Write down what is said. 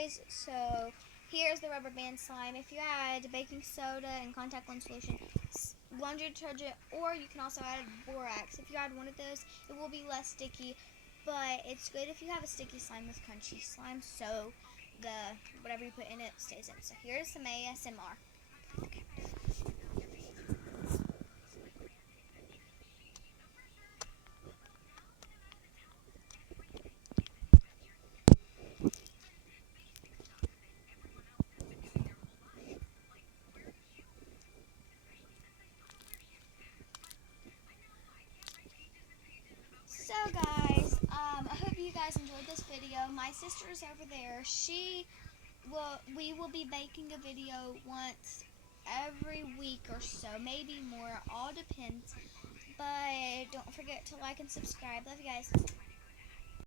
guys, so here's the rubber band slime. If you add baking soda and contact lens solution, laundry detergent, or you can also add borax. If you add one of those, it will be less sticky, but it's good if you have a sticky slime with crunchy slime, so the whatever you put in it stays in. So here's some ASMR. Okay. So guys, I hope you guys enjoyed this video. My sister's over there. We will be making a video once every week or so, maybe more. All depends. But don't forget to like and subscribe. Love you guys.